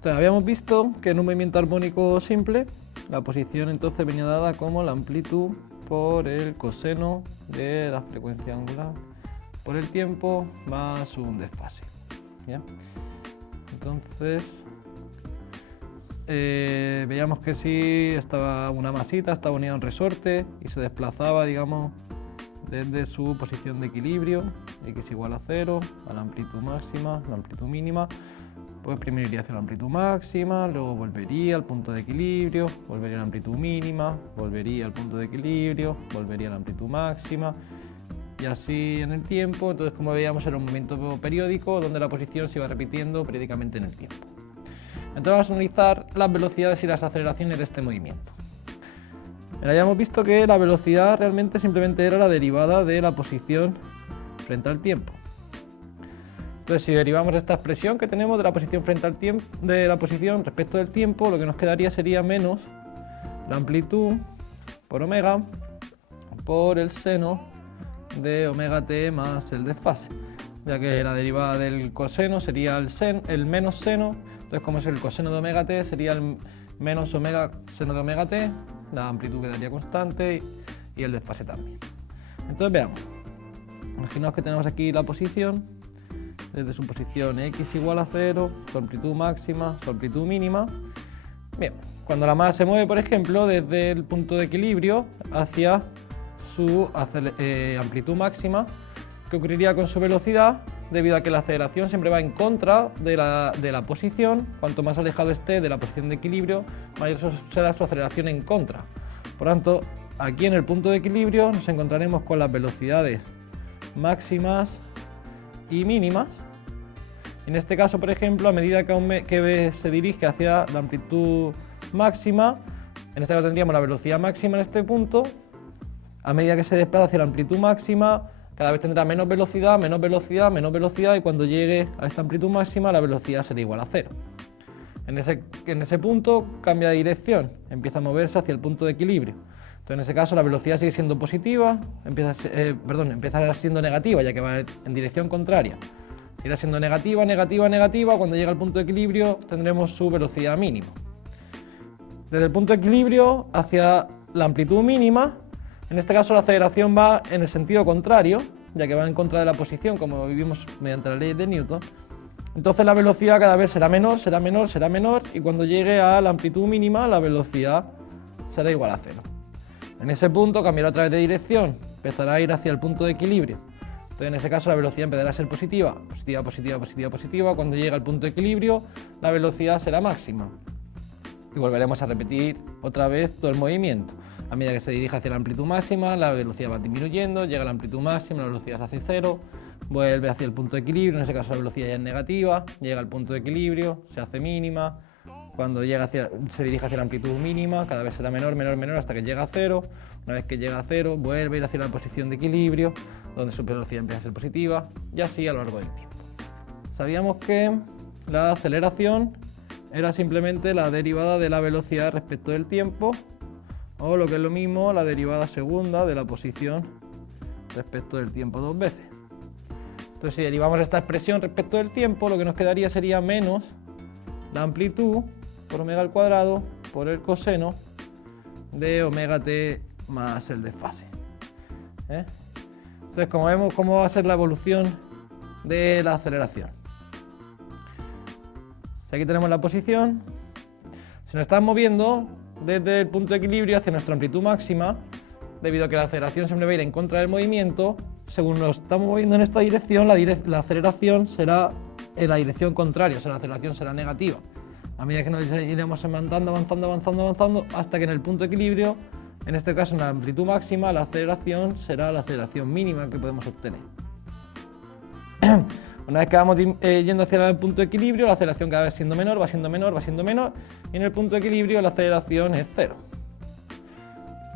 Entonces, habíamos visto que en un movimiento armónico simple, la posición entonces venía dada como la amplitud por el coseno de la frecuencia angular por el tiempo más un desfase. ¿Ya? Entonces, veíamos que si estaba una masita, estaba unida a un resorte y se desplazaba, digamos, desde su posición de equilibrio, x igual a 0, a la amplitud máxima, la amplitud mínima, pues primero iría hacia la amplitud máxima, luego volvería al punto de equilibrio, volvería a la amplitud mínima, volvería al punto de equilibrio, volvería a la amplitud máxima, y así en el tiempo. Entonces, como veíamos, era un movimiento periódico donde la posición se iba repitiendo periódicamente en el tiempo. Entonces vamos a analizar las velocidades y las aceleraciones de este movimiento. Habíamos visto que la velocidad realmente simplemente era la derivada de la posición frente al tiempo. Entonces, si derivamos esta expresión que tenemos de la posición frente al tiempo, de la posición respecto del tiempo, lo que nos quedaría sería menos la amplitud por omega por el seno de omega t más el desfase, ya que la derivada del coseno sería el menos seno. Entonces, como es el coseno de omega t, sería el menos omega seno de omega t, la amplitud quedaría constante y el desfase también. Entonces, veamos. Imaginaos que tenemos aquí la posición, desde su posición x igual a 0, su amplitud máxima, su amplitud mínima. Bien, cuando la masa se mueve, por ejemplo, desde el punto de equilibrio hacia su amplitud máxima, ¿qué ocurriría con su velocidad? Debido a que la aceleración siempre va en contra de la posición, cuanto más alejado esté de la posición de equilibrio, mayor será su aceleración en contra. Por tanto, aquí en el punto de equilibrio nos encontraremos con las velocidades máximas y mínimas. En este caso, por ejemplo, a medida que se dirige hacia la amplitud máxima, en este caso tendríamos la velocidad máxima en este punto. A medida que se desplaza hacia la amplitud máxima, cada vez tendrá menos velocidad, menos velocidad, menos velocidad, y cuando llegue a esta amplitud máxima la velocidad será igual a 0. En ese punto cambia de dirección, empieza a moverse hacia el punto de equilibrio. Entonces, en ese caso la velocidad sigue siendo positiva, empieza siendo negativa, ya que va en dirección contraria. Irá siendo negativa, negativa, negativa. Cuando llega al punto de equilibrio tendremos su velocidad mínima. Desde el punto de equilibrio hacia la amplitud mínima, en este caso la aceleración va en el sentido contrario, ya que va en contra de la posición, como vivimos mediante la ley de Newton. Entonces la velocidad cada vez será menor, será menor, será menor, y cuando llegue a la amplitud mínima la velocidad será igual a 0. En ese punto cambiará otra vez de dirección, empezará a ir hacia el punto de equilibrio. Entonces, en ese caso la velocidad empezará a ser positiva, positiva, positiva, positiva, positiva. Cuando llegue al punto de equilibrio la velocidad será máxima. Y volveremos a repetir otra vez todo el movimiento. A medida que se dirige hacia la amplitud máxima, la velocidad va disminuyendo, llega a la amplitud máxima, la velocidad se hace 0, vuelve hacia el punto de equilibrio, en ese caso la velocidad ya es negativa, llega al punto de equilibrio, se hace mínima. Cuando se dirige hacia la amplitud mínima, cada vez será menor, menor, menor, hasta que llega a 0. Una vez que llega a 0, vuelve a ir hacia la posición de equilibrio, donde su velocidad empieza a ser positiva, y así a lo largo del tiempo. Sabíamos que la aceleración era simplemente la derivada de la velocidad respecto del tiempo, o lo que es lo mismo, la derivada segunda de la posición respecto del tiempo dos veces. Entonces, si derivamos esta expresión respecto del tiempo, lo que nos quedaría sería menos la amplitud por omega al cuadrado por el coseno de omega t más el desfase. Entonces, como vemos, ¿cómo va a ser la evolución de la aceleración? Aquí tenemos la posición. Si nos estamos moviendo desde el punto de equilibrio hacia nuestra amplitud máxima, debido a que la aceleración siempre va a ir en contra del movimiento, según nos estamos moviendo en esta dirección, la aceleración será en la dirección contraria, o sea, la aceleración será negativa. A medida que nos iremos avanzando, avanzando, avanzando, avanzando, hasta que en el punto de equilibrio, en este caso en la amplitud máxima, la aceleración será la aceleración mínima que podemos obtener. Una vez que vamos yendo hacia el punto de equilibrio, la aceleración cada vez siendo menor, va siendo menor, va siendo menor, y en el punto de equilibrio la aceleración es 0.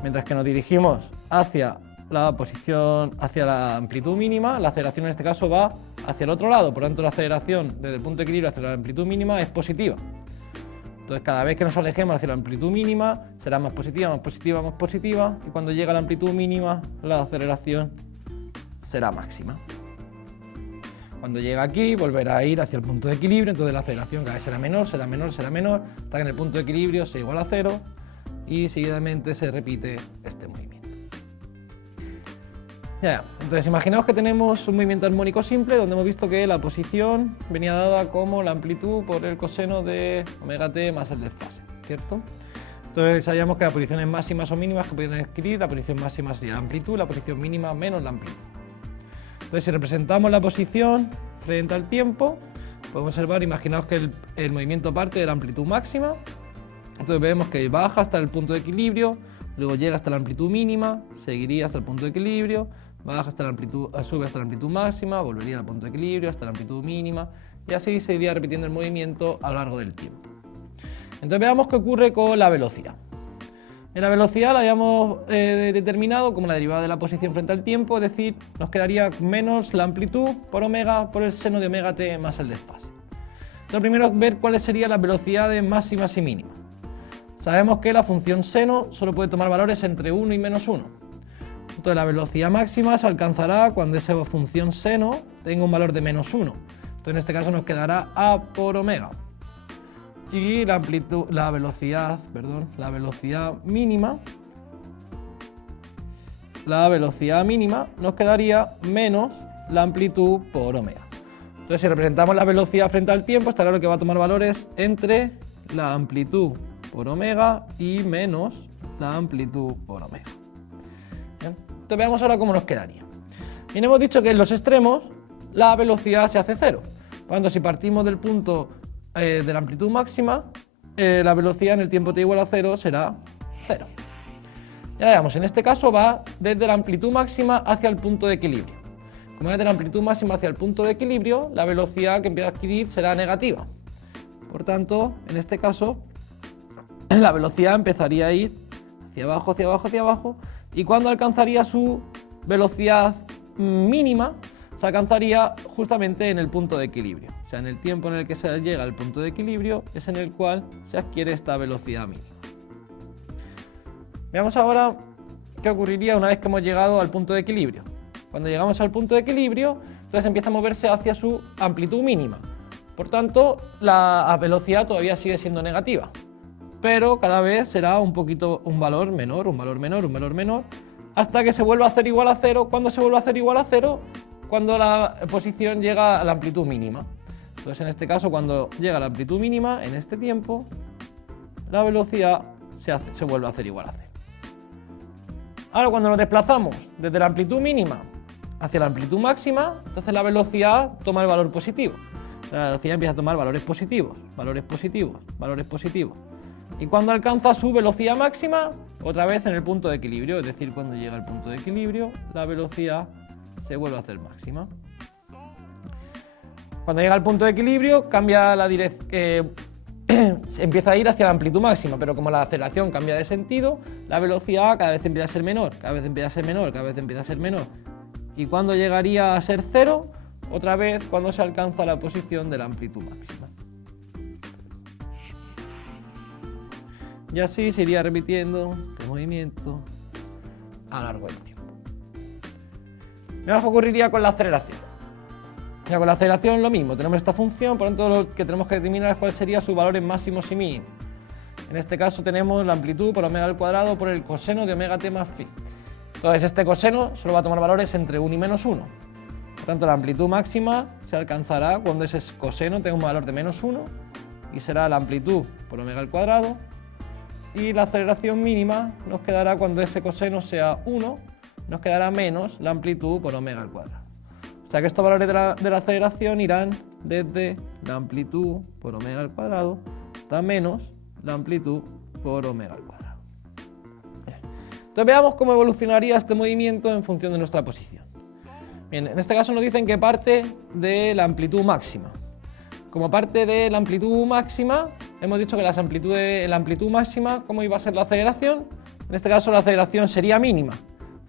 Mientras que nos dirigimos hacia la posición, hacia la amplitud mínima, la aceleración en este caso va hacia el otro lado, por lo tanto la aceleración desde el punto de equilibrio hacia la amplitud mínima es positiva. Entonces, cada vez que nos alejemos hacia la amplitud mínima, será más positiva, más positiva, más positiva, y cuando llega a la amplitud mínima, la aceleración será máxima. Cuando llega aquí, volverá a ir hacia el punto de equilibrio, entonces la aceleración cada vez será menor, será menor, será menor, hasta que en el punto de equilibrio sea igual a 0 y seguidamente se repite este movimiento. Ya, entonces imaginaos que tenemos un movimiento armónico simple donde hemos visto que la posición venía dada como la amplitud por el coseno de omega t más el desfase, ¿cierto? Entonces sabíamos que las posiciones máximas o mínimas que podían adquirir, la posición máxima sería la amplitud, la posición mínima menos la amplitud. Entonces si representamos la posición frente al tiempo, podemos observar, imaginaos que el movimiento parte de la amplitud máxima, entonces vemos que baja hasta el punto de equilibrio, luego llega hasta la amplitud mínima, seguiría hasta el punto de equilibrio, baja hasta la amplitud, sube hasta la amplitud máxima, volvería al punto de equilibrio, hasta la amplitud mínima, y así se iría repitiendo el movimiento a lo largo del tiempo. Entonces veamos qué ocurre con la velocidad. En la velocidad la habíamos determinado como la derivada de la posición frente al tiempo, es decir, nos quedaría menos la amplitud por omega por el seno de omega t más el desfase. Lo primero es ver cuáles serían las velocidades máximas y mínimas. Sabemos que la función seno solo puede tomar valores entre 1 y menos 1. Entonces la velocidad máxima se alcanzará cuando esa función seno tenga un valor de menos 1. Entonces en este caso nos quedará a por omega. Y la velocidad mínima nos quedaría menos la amplitud por omega. Entonces si representamos la velocidad frente al tiempo, está claro que va a tomar valores entre la amplitud por omega y menos la amplitud por omega. ¿Bien? Entonces veamos ahora cómo nos quedaría. Bien, hemos dicho que en los extremos la velocidad se hace cero. Por lo tanto, si partimos del punto de la amplitud máxima, la velocidad en el tiempo t igual a 0 será 0. Ya veamos, en este caso va desde la amplitud máxima hacia el punto de equilibrio. Como es de la amplitud máxima hacia el punto de equilibrio, la velocidad que empieza a adquirir será negativa. Por tanto, en este caso, la velocidad empezaría a ir hacia abajo, hacia abajo, hacia abajo, y cuando alcanzaría su velocidad mínima, se alcanzaría justamente en el punto de equilibrio. O sea, en el tiempo en el que se llega al punto de equilibrio es en el cual se adquiere esta velocidad mínima. Veamos ahora qué ocurriría una vez que hemos llegado al punto de equilibrio. Cuando llegamos al punto de equilibrio, entonces empieza a moverse hacia su amplitud mínima. Por tanto, la velocidad todavía sigue siendo negativa, pero cada vez será un valor menor, un valor menor, un valor menor, hasta que se vuelva a hacer igual a 0. Cuando se vuelva a hacer igual a 0, cuando la posición llega a la amplitud mínima. Entonces en este caso, cuando llega a la amplitud mínima, en este tiempo, la velocidad se vuelve a hacer igual a 0. Ahora cuando nos desplazamos desde la amplitud mínima hacia la amplitud máxima, entonces la velocidad toma el valor positivo. La velocidad empieza a tomar valores positivos, valores positivos, valores positivos. Y cuando alcanza su velocidad máxima, otra vez en el punto de equilibrio, es decir, cuando llega al punto de equilibrio, la velocidad se vuelve a hacer máxima. Cuando llega al punto de equilibrio, cambia la dirección, empieza a ir hacia la amplitud máxima, pero como la aceleración cambia de sentido, la velocidad cada vez empieza a ser menor, cada vez empieza a ser menor, cada vez empieza a ser menor. Y cuando llegaría a ser 0, otra vez cuando se alcanza la posición de la amplitud máxima. Y así se iría repitiendo este movimiento a lo largo del tiempo. Veamos qué ocurriría con la aceleración. Ya con la aceleración lo mismo, tenemos esta función, por lo tanto lo que tenemos que determinar es cuál sería sus valores máximos y mínimos. En este caso tenemos la amplitud por omega al cuadrado por el coseno de omega t más phi. Entonces este coseno solo va a tomar valores entre 1 y menos 1. Por tanto la amplitud máxima se alcanzará cuando ese coseno tenga un valor de menos 1 y será la amplitud por omega al cuadrado. Y la aceleración mínima nos quedará cuando ese coseno sea 1, nos quedará menos la amplitud por omega al cuadrado. O sea que estos valores de la aceleración irán desde la amplitud por omega al cuadrado hasta menos la amplitud por omega al cuadrado. Bien. Entonces veamos cómo evolucionaría este movimiento en función de nuestra posición. Bien, en este caso nos dicen que parte de la amplitud máxima. Como parte de la amplitud máxima, hemos dicho que la amplitud máxima, ¿cómo iba a ser la aceleración? En este caso la aceleración sería mínima,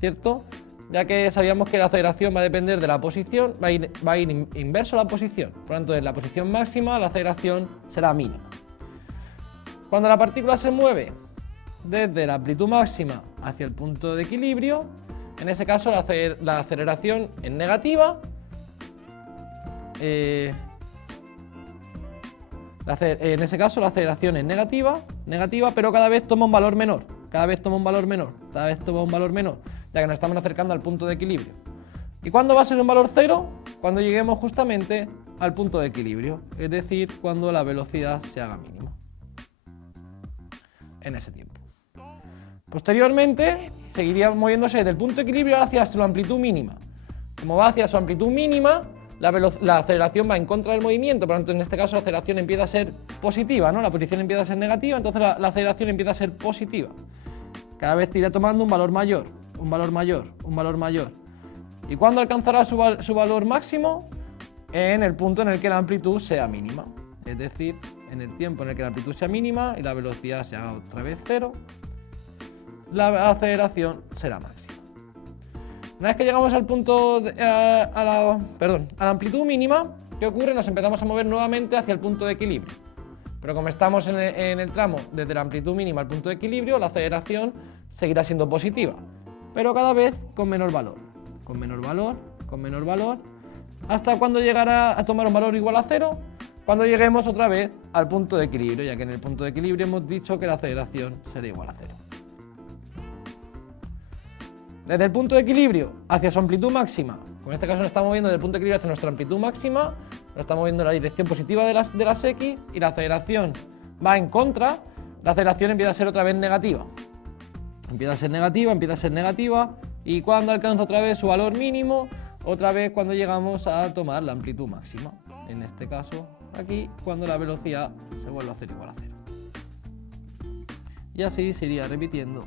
¿cierto? Ya que sabíamos que la aceleración va a depender de la posición, va a ir inverso a la posición. Por lo tanto, en la posición máxima la aceleración será mínima. Cuando la partícula se mueve desde la amplitud máxima hacia el punto de equilibrio, en ese caso la aceleración es negativa en ese caso la aceleración es negativa, pero cada vez toma un valor menor, ya que nos estamos acercando al punto de equilibrio. ¿Y cuándo va a ser un valor cero? Cuando lleguemos justamente al punto de equilibrio, es decir, cuando la velocidad se haga mínima en ese tiempo. Posteriormente seguiría moviéndose del punto de equilibrio hacia su amplitud mínima. Como va hacia su amplitud mínima, la aceleración va en contra del movimiento, por lo tanto en este caso la aceleración empieza a ser positiva, ¿no? La posición empieza a ser negativa, entonces la aceleración empieza a ser positiva. Cada vez irá tomando un valor mayor. ¿Y cuándo alcanzará su valor máximo? En el punto en el que la amplitud sea mínima. Es decir, en el tiempo en el que la amplitud sea mínima y la velocidad se haga otra vez cero, la aceleración será máxima. Una vez que llegamos al punto a la amplitud mínima, ¿qué ocurre? Nos empezamos a mover nuevamente hacia el punto de equilibrio. Pero como estamos en el tramo desde la amplitud mínima al punto de equilibrio, la aceleración seguirá siendo positiva, pero cada vez con menor valor, hasta cuando llegará a tomar un valor igual a cero, cuando lleguemos otra vez al punto de equilibrio, ya que en el punto de equilibrio hemos dicho que la aceleración será igual a cero. Desde el punto de equilibrio hacia su amplitud máxima, en este caso nos estamos moviendo del punto de equilibrio hacia nuestra amplitud máxima, nos estamos moviendo en la dirección positiva de las X y la aceleración va en contra, la aceleración empieza a ser otra vez negativa. Empieza a ser negativa y cuando alcanza otra vez su valor mínimo, otra vez cuando llegamos a tomar la amplitud máxima. En este caso, aquí, cuando la velocidad se vuelve a hacer igual a cero. Y así se iría repitiendo